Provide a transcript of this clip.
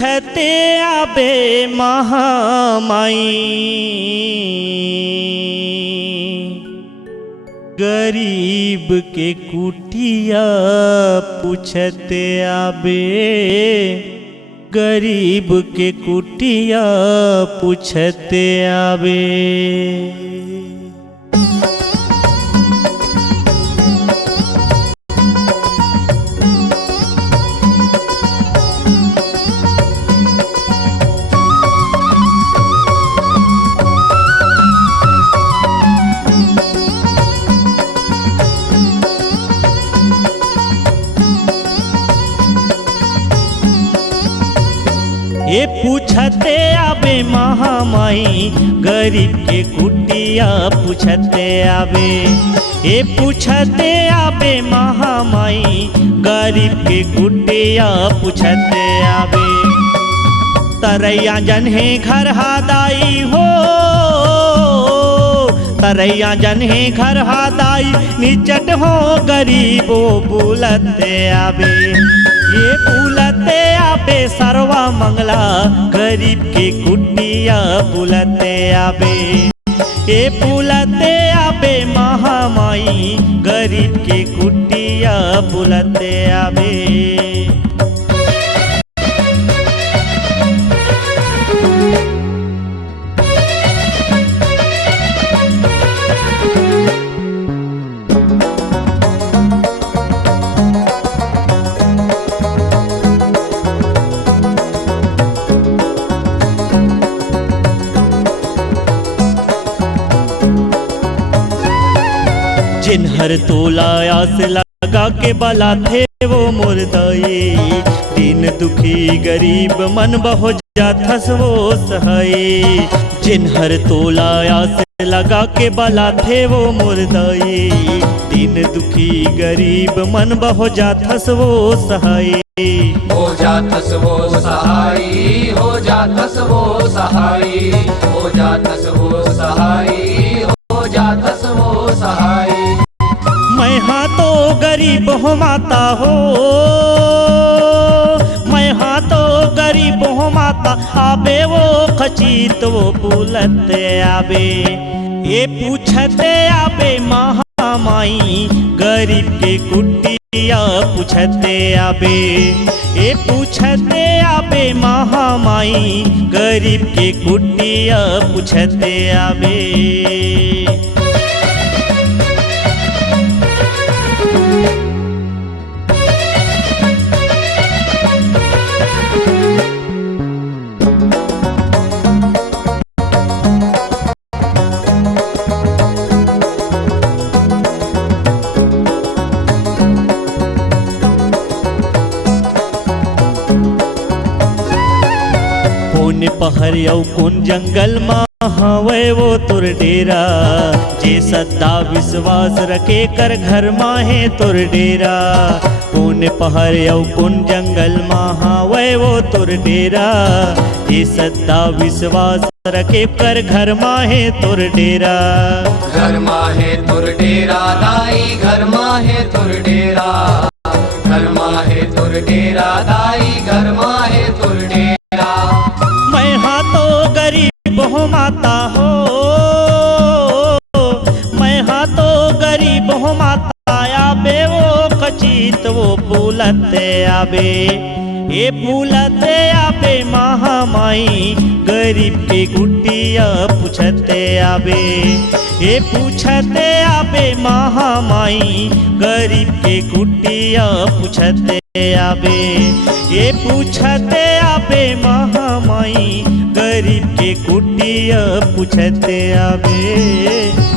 पूछते आबे महामाई गरीब के कुटिया पूछते आबे गरीब के कुटिया पूछते आबे। ये पूछते आबे महामाई गरीब के कुटिया पूछते आबे। ये पूछते आबे महामाई गरीब के कुटिया पूछते आबे। तरैया जन है घर हादाई हो, तरैया जन है घर हादाई निचट हो गरीबो बुलते आबे। ये बुलते आबे सर्वा मंगला गरीब के कुटिया बुलते आबे। ये बुलते आबे महामाई गरीब के कुटिया बुलते आबे। जिन्हर तोलाया से लगा के बला थे वो मुर्दाई। दीन दुखी गरीब मन बहु जाथस वो सहाई। जिन्हर तोलाया से लगा के बला थे वो मुर्दाई। दीन दुखी गरीब मन बहु जाथस वो सहाई। हो जाथस वो सहाई, हो जाथस वो सहाई, हो जाथस वो सहाई, हो जाथस वो सहाई। मैं हाँ तो गरीब हो माता हो, मैं हाँ तो गरीब हो माता आबे वो खचीत वो बुलते आबे। ये पूछते आबे महामाई गरीब के कुटिया पूछते आबे। ये पूछते आबे महामाई गरीब के कुटिया पूछते आबे। कौन पहर यौ कौन जंगल माँ हवे वो तुर डेरा। जे सद्दा विश्वास रखे कर घर माँ है तुर डेरा। कौन पहर यौ कौन जंगल माँ हवे वो तुर डेरा। जे सद्दा विश्वास रखे कर घर माँ है तुर डेरा। घर माँ है तुर डेरा दाई, घर माँ है तुर डेरा। घर माँ है तुर डेरा दाई, घर माँ है तुर डेरा। मैं हाँ तो गरीब हो माता हो, मैं हाँ तो गरीब हो माता आबे वो खचीत वो बुलते आबे। ये बुलते आबे महामाई गरीब के कुटिया पूछते आबे। ये पूछते आबे महामाई गरीब के कुटिया पूछते आबे। ये पूछते आबे महामाई गरीब के कुटिया पूछते आबे।